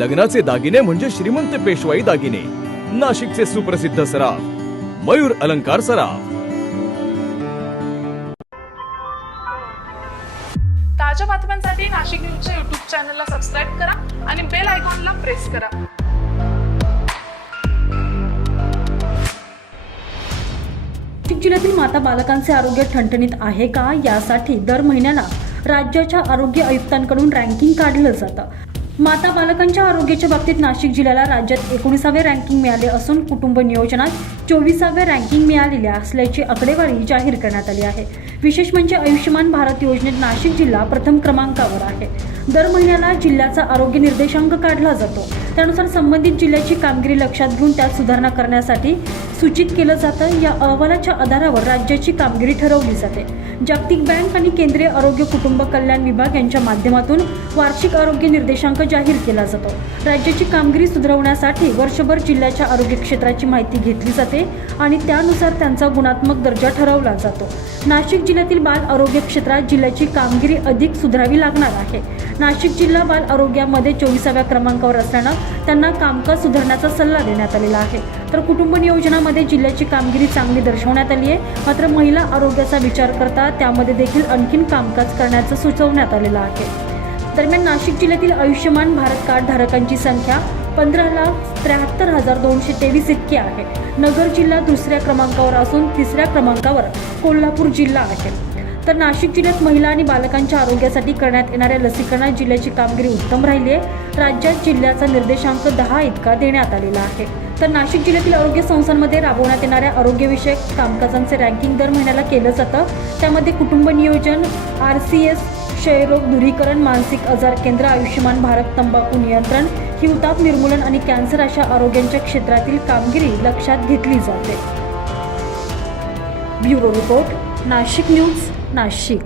लग्नाचे दागिने म्हणजे श्रीमंत पेशवाई दागिने. नाशिकचे सुप्रसिद्ध सराफ मयूर अलंकार सराफ. ताज्या बातम्यांसाठी नाशिक न्यूजच्या युट्यूब चॅनलला सबस्क्राईब करा आणि बेल आयकॉनला प्रेस करा. नाशिक जिल्ह्यातील माता बालकांचे आरोग्य ठणठणीत आहे का? यासाठी दर महिन्याला राज्याच्या आरोग्य आयुक्तांकडून रँकिंग काढलं जातं. माता बालकांच्या आरोग्याच्या बाबतीत नाशिक जिल्ह्याला राज्यात एकोणीसावे रँकिंग मिळाले असून कुटुंब नियोजनात चोवीसावे रँकिंग मिळालेल्या असल्याची आकडेवारी जाहीर करण्यात आली आहे. विशेष म्हणजे आयुष्यमान भारत योजनेत नाशिक जिल्हा प्रथम क्रमांकावर आहे. दर महिन्याला जिल्ह्याचा आरोग्य निर्देशांक काढला जातो. त्यानुसार संबंधित जिल्ह्याची कामगिरी लक्षात घेऊन त्यात सुधारणा करण्यासाठी सूचित केलं जातं. या अहवालाच्या आधारावर राज्याची कामगिरी ठरवली जाते. जागतिक बँक आणि केंद्रीय आरोग्य कुटुंब कल्याण विभाग यांच्या माध्यमातून वार्षिक आरोग्य निर्देशांक जाहीर केला जातो. राज्याची कामगिरी सुधारवण्यासाठी वर्षभर जिल्ह्याच्या आरोग्य क्षेत्राची माहिती घेतली जाते आणि त्यानुसार त्यांचा गुणात्मक दर्जा ठरवला जातो. नाशिक जिल्ह्यातील बाल आरोग्य क्षेत्रात जिल्ह्याची कामगिरी अधिक सुधारावी लागणार आहे. नाशिक जिल्हा बाल आरोग्यामध्ये चोवीसाव्या क्रमांकावर असल्यानं त्यांना कामकाज सुधारण्याचा सल्ला देण्यात आलेला आहे. तर कुटुंब नियोजनामध्ये जिल्ह्याची कामगिरी चांगली दर्शवण्यात आली आहे. मात्र महिला आरोग्याचा विचार करता त्यामध्ये देखील आणखीन कामकाज करण्याचं सुचवण्यात आलेलं आहे. दरम्यान नाशिक जिल्ह्यातील आयुष्यमान भारत कार्ड धारकांची संख्या पंधरा लाख त्र्याहत्तर हजार दोनशे तेवीस इतकी आहे. नगर जिल्हा दुसऱ्या क्रमांकावर असून तिसऱ्या क्रमांकावर कोल्हापूर जिल्हा आहे. तर नाशिक जिल्ह्यात महिला आणि बालकांच्या आरोग्यासाठी करण्यात येणाऱ्या लसीकरणात जिल्ह्याची कामगिरी उत्तम राहिली आहे. राज्यात जिल्ह्याचा निर्देशांक दहा इतका देण्यात आलेला आहे. तर नाशिक जिल्ह्यातील आरोग्य संस्थांमध्ये राबवण्यात येणाऱ्या आरोग्यविषयक कामकाजांचे रँकिंग दर महिन्याला केलं जातं. त्यामध्ये कुटुंब नियोजन आर सी एस क्षयरोग दुरीकरण मानसिक आजार केंद्र आयुष्यमान भारत तंबाखू नियंत्रण हिवताप निर्मूलन आणि कॅन्सर अशा आरोग्यांच्या क्षेत्रातील कामगिरी लक्षात घेतली जाते. Bureau report Nashik news Nashik.